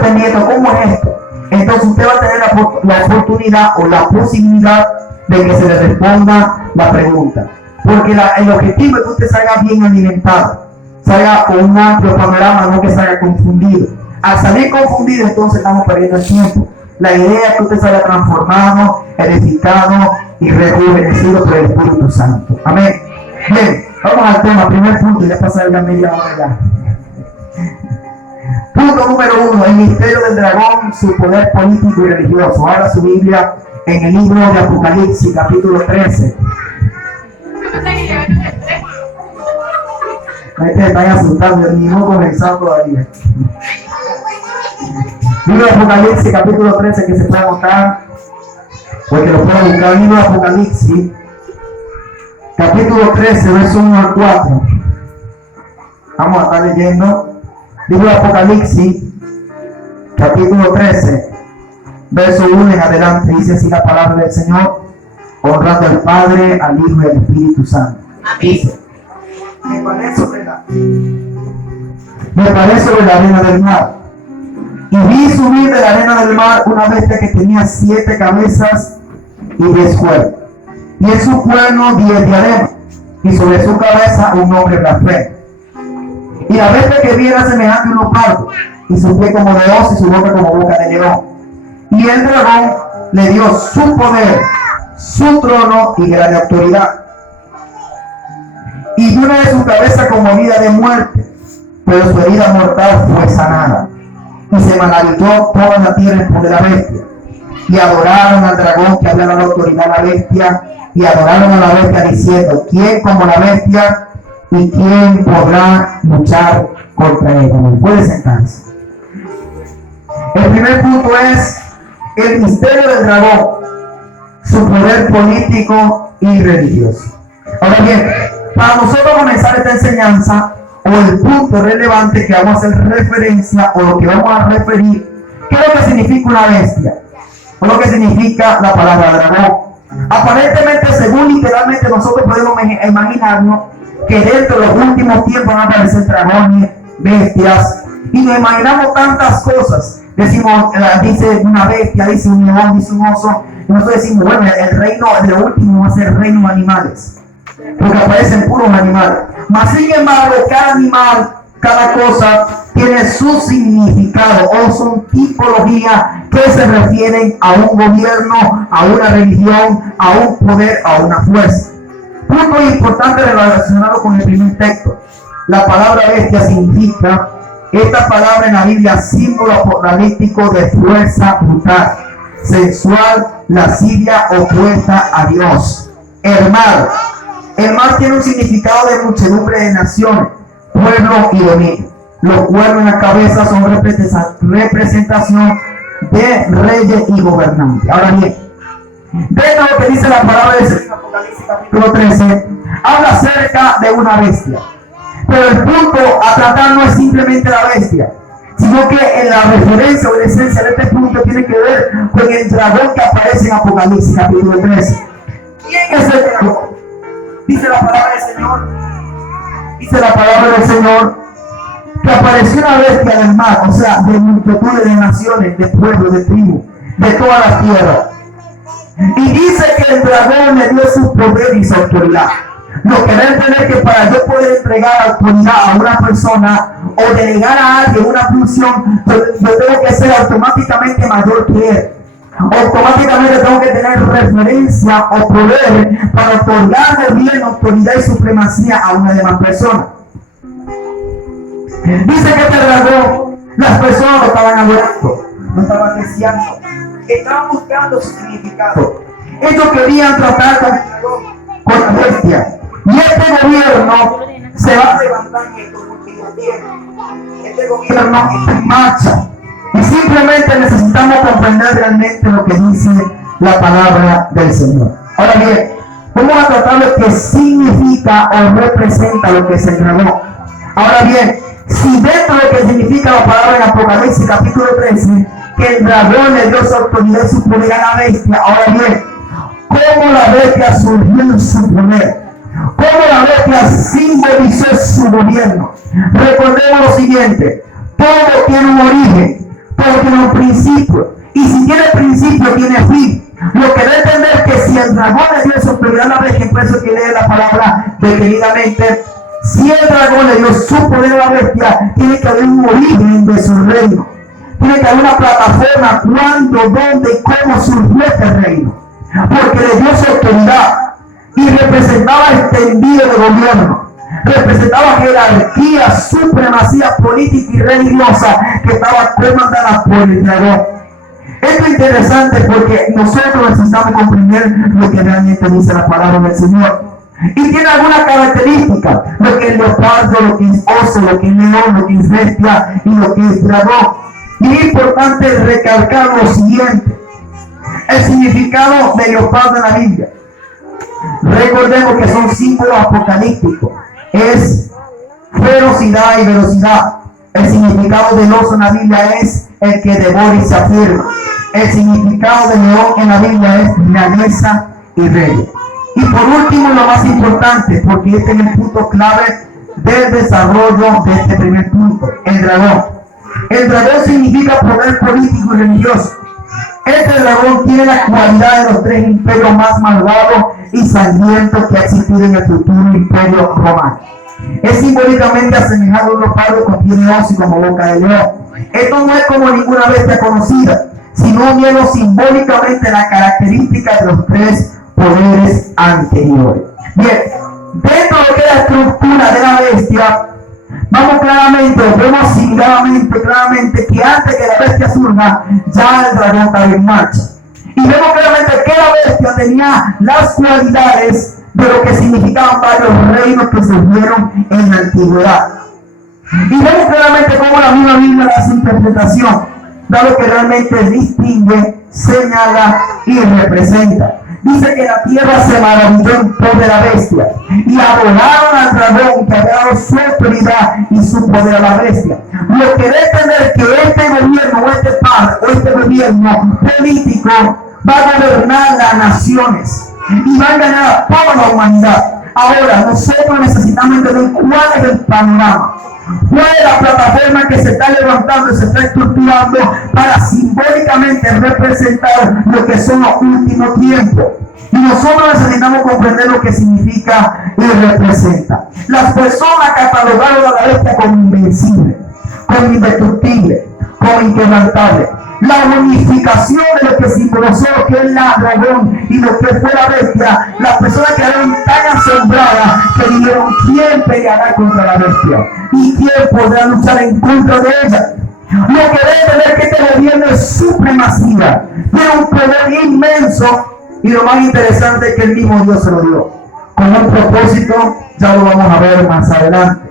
entendiendo cómo es esto, entonces usted va a tener la oportunidad o la posibilidad de que se le responda la pregunta. Porque el objetivo es que usted salga bien alimentado, salga con un amplio panorama, no que salga confundido. Al salir confundido, entonces estamos perdiendo el tiempo. La idea es que usted salga transformado, edificado y rejuvenecido por el Espíritu Santo. Amén. Bien, vamos al tema. Primer punto, ya pasar la media hora ya. Punto número 1, el misterio del dragón, su poder político y religioso. Abra su Biblia en el libro de Apocalipsis, capítulo 13. Me están asustando, el mismo comenzado todavía. Libro de Apocalipsis, capítulo 13, que se puede anotar, porque lo puede buscar. Libro de Apocalipsis, capítulo 13, verso 1 al 4. Vamos a estar leyendo. Libro de Apocalipsis, capítulo 13, verso 1 en adelante. Dice así la palabra del Señor, honrando al Padre, al Hijo y al Espíritu Santo. Dice: me paré sobre la arena del mar, y vi subir de la arena del mar una bestia que tenía 7 cabezas y 10 cuernos, y en su cuerno 10 diademas, y sobre su cabeza un nombre blasfemo. Y la bestia que vi era semejante a un leopardo, y su pie como de oso y su boca como boca de león. Y el dragón le dio su poder, su trono y gran autoridad. Y de una de su cabeza como herida de muerte, pero su herida mortal fue sanada. Y se maravilló toda la tierra por la bestia. Y adoraron al dragón que había dado la autoridad a la bestia, y adoraron a la bestia diciendo: ¿quién como la bestia? ¿Y quién podrá luchar contra ella? Puede sentarse. El primer punto es el misterio del dragón, su poder político y religioso. Ahora bien, para nosotros comenzar esta enseñanza, o el punto relevante que vamos a hacer referencia, o lo que vamos a referir, ¿qué es lo que significa una bestia? O lo que significa la palabra dragón. Aparentemente, según literalmente nosotros podemos imaginarnos que dentro de los últimos tiempos van a aparecer dragones, bestias, y nos imaginamos tantas cosas. Decimos, dice una bestia, dice un león, dice un oso, y nosotros decimos, bueno, el reino de lo último va a ser el reino de animales, porque aparecen puros animales. Mas sin embargo, cada animal, cada cosa tiene su significado, o son tipologías que se refieren a un gobierno, a una religión, a un poder, a una fuerza. Punto importante relacionado con el primer texto. La palabra bestia significa, esta palabra en la Biblia, símbolo apocalíptico de fuerza brutal, sensual, lascivia, opuesta a Dios. El mar tiene un significado de muchedumbre de naciones, pueblos y dominio. Los cuernos en la cabeza son representación de reyes y gobernantes. Ahora bien, dentro de lo que dice la palabra de Apocalipsis capítulo 13, habla acerca de una bestia. Pero el punto a tratar no es simplemente la bestia, sino que en la referencia o la esencia de este punto tiene que ver con el dragón que aparece en Apocalipsis capítulo 13. ¿Quién es el dragón? Dice la palabra del Señor, que apareció una bestia del mar, o sea, de multitudes de naciones, de pueblos, de tribus, de toda la tierra. Y dice que el dragón le dio su poder y su autoridad. Lo que debe entender que para yo poder entregar autoridad a una persona o delegar a alguien una función, yo tengo que ser automáticamente mayor que él. Automáticamente tengo que tener referencia o poder para otorgarle bien autoridad y supremacía a una demás persona. Dice que este dragón, las personas lo estaban adorando, lo estaban deseando, estaban buscando su significado. Ellos querían tratar con el dragón, con la bestia. Y este gobierno se va a levantar en estos últimos tiempos. Este gobierno está en marcha. Y simplemente necesitamos comprender realmente lo que dice la palabra del Señor. Ahora bien, vamos a tratar de qué significa o representa lo que es el dragón. Ahora bien, si dentro de lo que significa la palabra en Apocalipsis capítulo 13, que el dragón le dio su autoridad y su poder a la bestia, ahora bien, ¿cómo la bestia surgió en su poder? ¿Cómo la bestia simbolizó su gobierno? Recordemos lo siguiente: todo tiene un origen, Todo tiene un principio. Y si tiene principio, tiene fin. Lo que debe entender que si el dragón le dio su autoridad a la bestia, por eso que lee la palabra detenidamente, si el dragón le dio su poder a la bestia, tiene que haber un origen de su reino. Tiene que haber una plataforma, cuándo, dónde y cómo surgió este reino. Porque le dio su autoridad y representaba extendido de gobierno. Representaba jerarquía, supremacía política y religiosa que estaba comandada por el dragón. Esto es interesante porque nosotros necesitamos comprender lo que realmente dice la palabra del Señor. Y tiene algunas características, lo que es leopardo, lo que es oso, lo que es león, lo que es bestia y lo que es dragón. Y es importante recalcar lo siguiente: el significado de leopardo en la Biblia. Recordemos que son símbolos apocalípticos. Es ferocidad y velocidad. El significado del oso en la Biblia es el que devora y se afirma. El significado del león en la Biblia es realeza y rey. Y por último, lo más importante, porque este es el punto clave del desarrollo de este primer punto: el dragón. El dragón significa poder político y religioso. Este dragón tiene la cualidad de los tres imperios más malvados y sangrientos que ha existido en el futuro imperio romano. Es simbólicamente asemejado a un leopardo con piel de oso y como boca de león. Esto no es como ninguna bestia conocida, sino viendo simbólicamente la característica de los tres poderes anteriores. Bien, dentro de lo que es la estructura de la bestia, vemos asimiladamente claramente que antes que la bestia surja, ya el dragón estaba en marcha. Y vemos claramente que la bestia tenía las cualidades de lo que significaban varios reinos que surgieron en la antigüedad. Y vemos claramente cómo la misma Biblia da su interpretación, dado que realmente distingue, señala y representa. Dice que la tierra se maravilló en pos de la bestia y adoraron al dragón que había dado su autoridad y su poder a la bestia. Lo que debe entender que este gobierno o este gobierno político va a gobernar las naciones y va a ganar a toda la humanidad. Ahora, nosotros necesitamos entender cuál es el panorama, cuál es la plataforma que se está levantando y se está estructurando para simbólicamente representar lo que son los últimos tiempos. Y nosotros necesitamos comprender lo que significa y representa. Las personas catalogaron a la bestia como invencible, como indestructible, como inquebrantable. La unificación de lo que simbolizó lo que es la dragón y lo que fue la bestia, las personas quedaron tan asombradas que dijeron: ¿quién peleará contra la bestia? ¿Y quién podrá luchar en contra de ella? Lo que debe ver que este gobierno es supremacía, tiene un poder inmenso, y lo más interesante es que el mismo Dios se lo dio con un propósito. Ya lo vamos a ver más adelante.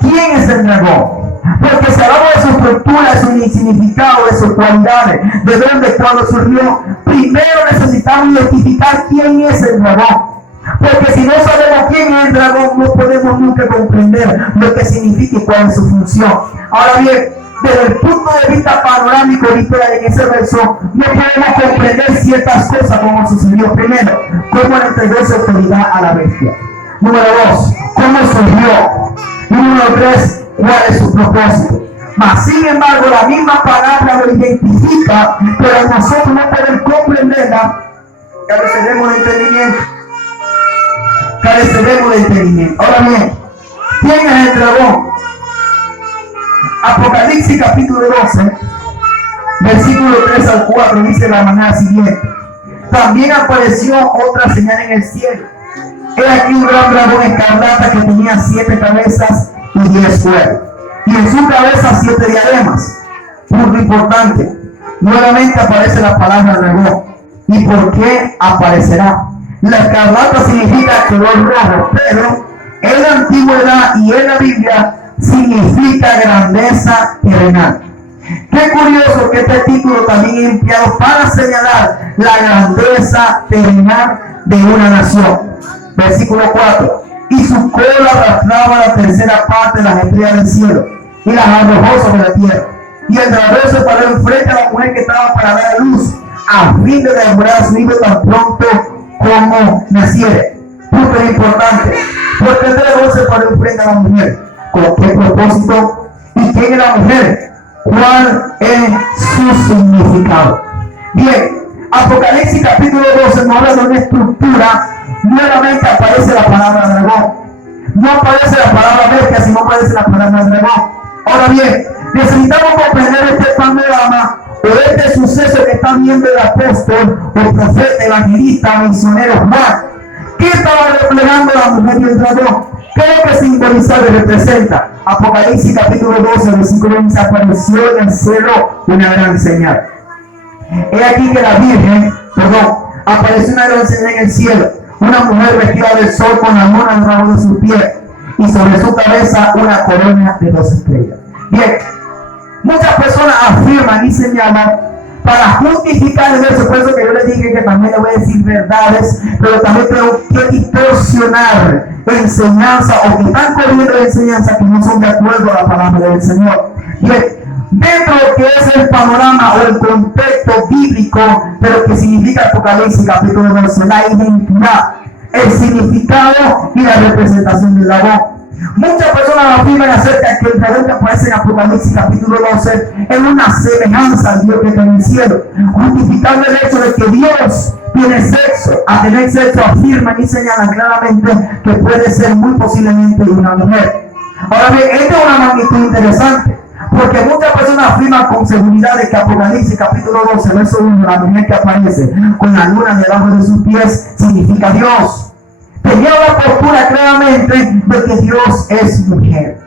¿Quién es el dragón? Porque si hablamos de su estructura, de su significado, de sus cualidades, de dónde, cuándo surgió, primero necesitamos identificar quién es el dragón. Porque si no sabemos quién es el dragón, no podemos nunca comprender lo que significa y cuál es su función. Ahora bien, desde el punto de vista panorámico, literal, en ese verso, no podemos comprender ciertas cosas como sucedió. Primero, cómo le entregó su autoridad a la bestia. Número 2, cómo surgió. Número 3, cuál es su propósito. Mas sin embargo, la misma palabra lo identifica, pero nosotros no podemos comprenderla. Careceremos de entendimiento. Careceremos de entendimiento. Ahora bien, ¿quién es el dragón? Apocalipsis capítulo 12, versículo 3 al 4, dice de la manera siguiente: también apareció otra señal en el cielo. He aquí un gran dragón escarlata que tenía 7 cabezas y 10 cuernos, y en su cabeza 7 diademas. Punto importante, nuevamente aparece la palabra dragón. ¿Y por qué aparecerá? La escarlata significa color rojo, pero en la antigüedad y en la Biblia significa grandeza terrenal. Qué curioso que este título también es empleado para señalar la grandeza terrenal de una nación. Versículo 4: y su cola arrastraba la tercera parte de las estrellas del cielo y las arrojó sobre la tierra. Y el dragón se paró enfrente a la mujer que estaba para dar a luz, a fin de devorar a su hijo tan pronto como naciere. Punto importante: porque el dragón se paró enfrente a la mujer. ¿Con qué propósito? ¿Y quién es la mujer? ¿Cuál es su significado? Bien, Apocalipsis capítulo 12 nos habla de una estructura. Nuevamente aparece la palabra dragón. No aparece la palabra bestia, sino aparece la palabra dragón. Ahora bien, necesitamos comprender este panorama o este suceso que está viendo el apóstol, el profeta, evangelista, misionero Juan. ¿Qué estaba reflejando la mujer y el dragón? ¿Qué es lo que simboliza y representa? Apocalipsis capítulo 12, versículo 11, apareció en el cielo una gran señal. He aquí que apareció una gran señal en el cielo, una mujer vestida de sol con la luna debajo de sus pies y sobre su cabeza una corona de 2 estrellas. Bien, muchas personas afirman y señalan para justificar eso, por eso que yo les dije que también le voy a decir verdades, pero también tengo que distorsionar enseñanza o que están corriendo de enseñanza que no son de acuerdo a la palabra del Señor. Bien, dentro de lo que es el panorama o el contexto bíblico de lo que significa Apocalipsis capítulo 12, la identidad, el significado y la representación del dragón. Muchas personas afirman acerca de que el dragón que aparece en Apocalipsis capítulo 12 es una semejanza al Dios que está en el cielo, justificando el hecho de que Dios tiene sexo. A tener sexo afirman y señalan claramente que puede ser muy posiblemente una mujer. Ahora bien, esta es una magnitud interesante, porque muchas personas afirman con seguridad de que Apocalipsis capítulo 12, verso 1, la mujer que aparece con la luna debajo de sus pies significa Dios. Tenía la postura claramente de que Dios es mujer.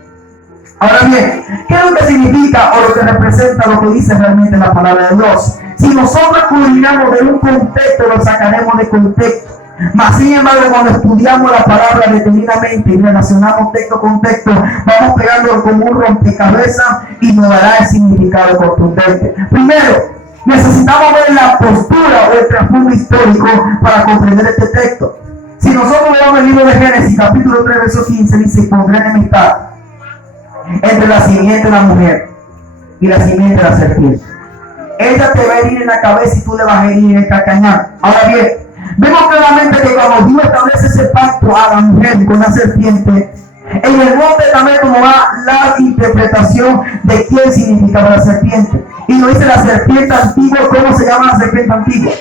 Ahora bien, ¿qué es lo que significa o lo que representa lo que dice realmente la palabra de Dios? Si nosotros culminamos de un contexto, lo sacaremos de contexto. Mas sin embargo, cuando estudiamos la palabra detenidamente y relacionamos texto con texto, vamos pegándolo como un rompecabezas y nos dará el significado contundente. Primero, necesitamos ver la postura o el trasfondo histórico para comprender este texto. Si nosotros vemos el libro de Génesis, capítulo 3, verso 15, dice: pondré enemistad entre la simiente de la mujer y la simiente de la serpiente. Ella te va a herir en la cabeza y tú le vas a herir en el calcañar. Ahora bien, vemos claramente que cuando Dios establece ese pacto a la mujer con la serpiente, en el Nuevo Testamento nos da la interpretación de quién significaba la serpiente. Y nos dice la serpiente antigua. ¿Cómo se llama la serpiente antigua?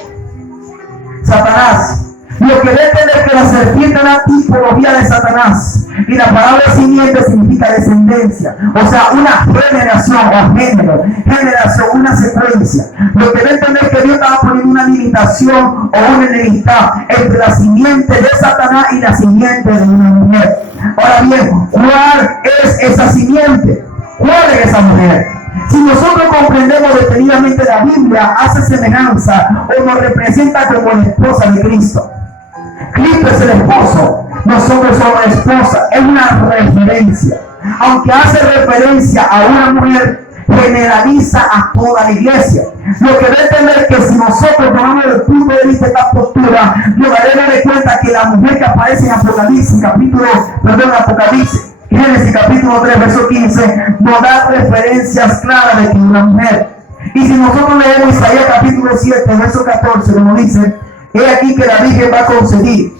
Satanás. Lo que debe entender que la serpiente es una tipología de Satanás. Y la palabra simiente significa descendencia. O sea, una generación o género. Generación, una secuencia. Lo que debe entender que Dios estaba poniendo una limitación o una enemistad entre la simiente de Satanás y la simiente de una mujer. Ahora bien, ¿cuál es esa simiente? ¿Cuál es esa mujer? Si nosotros comprendemos detenidamente la Biblia, hace semejanza o nos representa como la esposa de Cristo. Cristo es el esposo, nosotros somos la esposa. Es una referencia. Aunque hace referencia a una mujer, generaliza a toda la iglesia. Lo que debe entender que si nosotros tomamos el punto de vista de esta postura, nos daremos de cuenta que la mujer que aparece en Apocalipsis, Génesis capítulo 3, verso 15, nos da referencias claras de que es una mujer. Y si nosotros leemos Isaías capítulo 7, verso 14, nos dice: he aquí que la Virgen va a concebir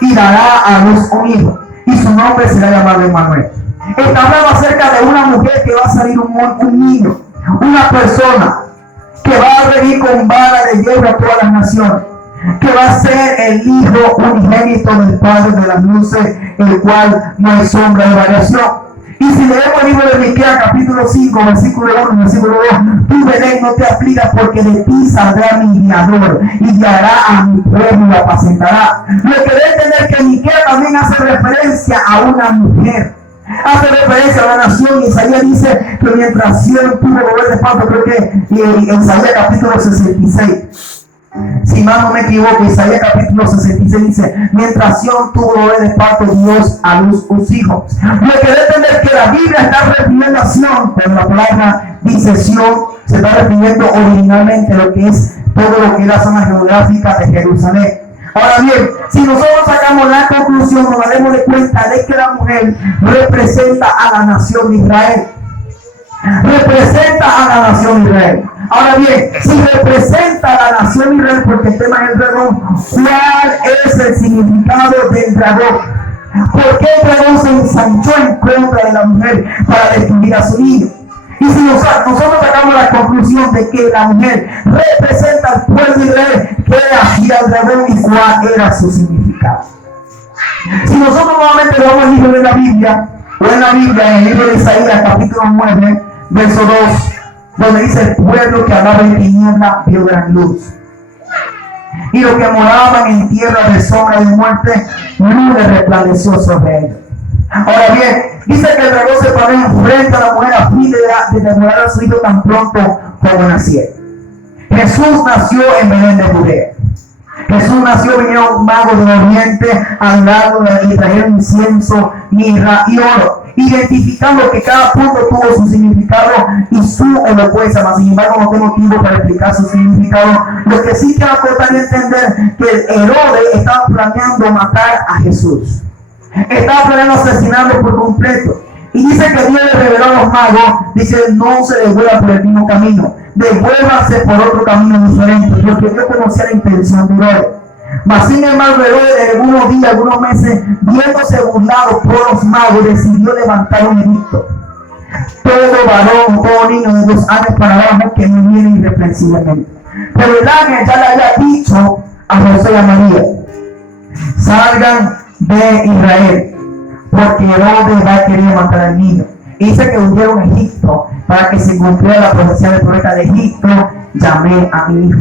y dará a luz un hijo, y su nombre será llamado Emmanuel. Está hablando acerca de una mujer que va a salir un niño, una persona que va a regir con vara de hierro a todas las naciones, que va a ser el hijo unigénito del Padre de las luces, el cual no hay sombra de variación. Y si leemos el libro de Miqueas capítulo 5, versículo 1 y versículo 2, tú Belén, no te afligas, porque de ti saldrá mi guiador y guiará a mi pueblo y lo apacentará. Lo que debe entender que Miqueas también hace referencia a una mujer. Hace referencia a la nación. Isaías dice que mientras Sion tuvo dolor de parto, creo que en Isaías capítulo 66. Si mal no me equivoco, Isaías capítulo 66 dice: mientras Sion tuvo dolor de parto, Dios a luz sus hijos. Lo que debe entender que la Biblia está refiriendo a Sion, pero la palabra dice Sion se está refiriendo originalmente a lo que es todo lo que es la zona geográfica de Jerusalén. Ahora bien, si nosotros sacamos la conclusión, nos daremos de cuenta de que la mujer representa a la nación de Israel. Representa a la nación de Israel. Ahora bien, si representa a la nación de Israel, porque el tema es el dragón, ¿cuál es el significado del dragón? ¿Por qué el dragón se ensanchó en contra de la mujer para destruir a su niño? Y si nosotros sacamos la conclusión de que la mujer representa al pueblo de Israel, ¿qué hacía el dragón y cuál era su significado? Si nosotros nuevamente vamos al libro de la Biblia, o en la Biblia, en el libro de Isaías, capítulo 9, verso 2, donde dice: el pueblo que andaba en tiniebla vio gran luz, y los que moraban en tierra de sombra y de muerte, luz le resplandeció sobre ellos. Ahora bien, dice que el dragón se paró enfrente a la mujer a fin de devorar a su hijo tan pronto como naciera. Jesús nació en Belén de Judea. Jesús nació, vinieron magos del oriente al lado y trajeron incienso, mirra y oro, identificando que cada punto tuvo su significado y su elocuencia. Mas sin embargo no tengo tiempo para explicar su significado. Lo que sí quiero aportar y entender que Herodes estaba planeando matar a Jesús. Estaba planeando asesinarlo por completo. Y dice que Dios le reveló a los magos, dice: no se devuelvan por el mismo camino, devuélvanse por otro camino diferente, porque Dios conocía la intención de Herodes. Mas sin embargo, Herodes, de algunos días, algunos meses, viéndose burlado por los magos, decidió levantar un edicto: todo varón, todo niño de 2 años para abajo que no viene irreprensiblemente. Pero el ángel ya le había dicho a José y a María: salgan de Israel, porque Herodes va a querer matar al niño. Y dice que huyeron a Egipto para que se cumpliera la profecía del profeta de Egipto: llamé a mi hijo.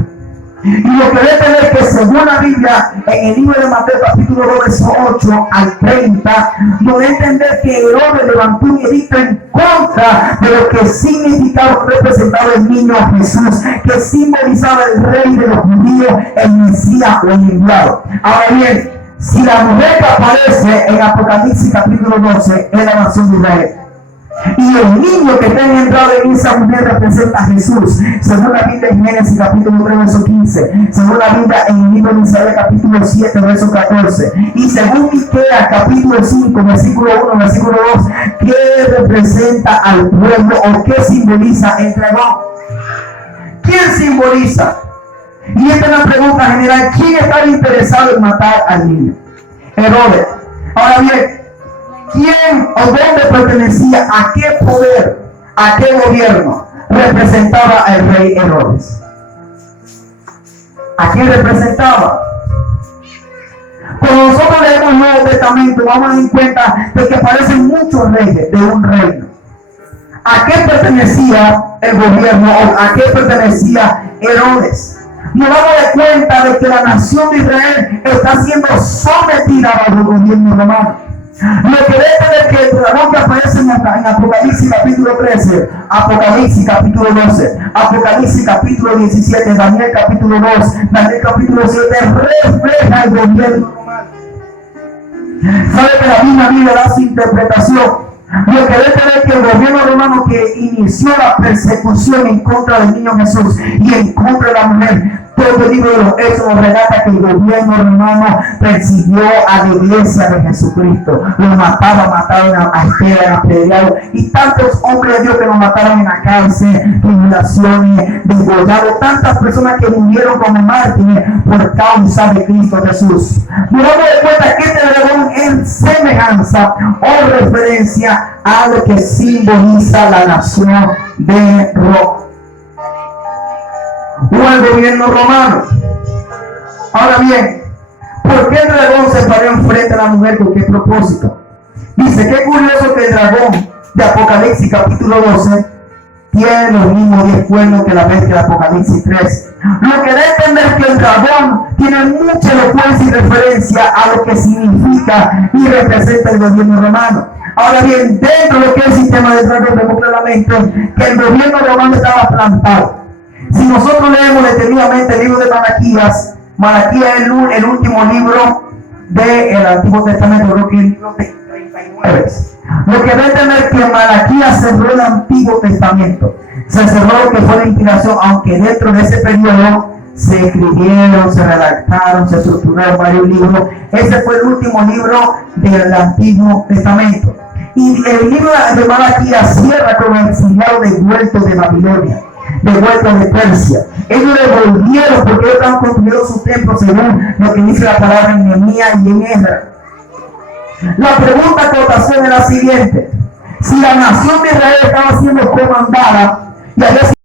Y lo que debe tener que, según la Biblia, en el libro de Mateo capítulo 2, verso 8 al 30, no debe entender que Herodes levantó un edicto en contra de lo que significaba, representaba el niño Jesús, que simbolizaba el rey de los judíos, el Mesías o el enviado. Ahora bien, si la mujer que aparece en Apocalipsis capítulo 12 es la nación de Israel, y el niño que está engendrado en esa mujer representa a Jesús, según la Biblia en Génesis capítulo 3 verso 15, según la Biblia en el libro de Isaías capítulo 7 verso 14, y según Miqueas capítulo 5 versículo 1 versículo 2, ¿qué representa al pueblo o qué simboliza el dragón? ¿Quién simboliza? Y esta es la pregunta general: ¿quién está interesado en matar al niño? Herodes. Ahora bien, ¿quién o dónde pertenecía, a qué poder, a qué gobierno representaba el rey Herodes? ¿A quién representaba? Cuando nosotros leemos el Nuevo Testamento, vamos a dar cuenta de que aparecen muchos reyes de un reino. ¿A qué pertenecía el gobierno o a qué pertenecía Herodes? Nos damos cuenta de que la nación de Israel está siendo sometida al gobierno romano. Lo que debe tener que el dragón que aparece en Apocalipsis capítulo 13, Apocalipsis capítulo 12, Apocalipsis capítulo 17, Daniel capítulo 2, Daniel capítulo 7, refleja el gobierno romano. Sabe que la misma Biblia da su interpretación. Lo que debe tener que el gobierno romano que inició la persecución en contra del niño Jesús y en contra de la mujer, todo el libro de los Hechos nos relata que el gobierno romano persiguió a la iglesia de Jesucristo. Los mataron a Esteban, a Pedro, y tantos hombres de Dios que nos mataron en la cárcel, tribulaciones, degollados, tantas personas que murieron como mártires por causa de Cristo Jesús. Nos damos cuenta que este dragón es semejanza o referencia a lo que simboliza la nación de Roma o el gobierno romano. Ahora bien, ¿por qué el dragón se paró enfrente a la mujer? ¿Con qué propósito? Dice, qué curioso que el dragón de Apocalipsis capítulo 12 tiene los mismos 10 cuernos que la bestia de Apocalipsis 3. Lo que debe entender que el dragón tiene mucha elocuencia y referencia a lo que significa y representa el gobierno romano. Ahora bien, dentro de lo que es el sistema de dragón, vemos claramente que el gobierno romano estaba plantado. Si nosotros leemos detenidamente el libro de Malaquías, Malaquías es el último libro del Antiguo Testamento, creo que el libro de 39. Lo que debe tener que Malaquías cerró el Antiguo Testamento, se cerró lo que fue la inspiración, aunque dentro de ese periodo se escribieron, se redactaron, se estructuraron varios libros. Ese fue el último libro del Antiguo Testamento. Y el libro de Malaquías cierra con el exiliado devuelto de Babilonia, devuelto de Persia. Ellos devolvieron porque ellos estaban construyendo su templo según lo que dice la palabra en Nehemías y en Esdras. La pregunta a cotación es la siguiente: Si la nación de Israel estaba siendo comandada y había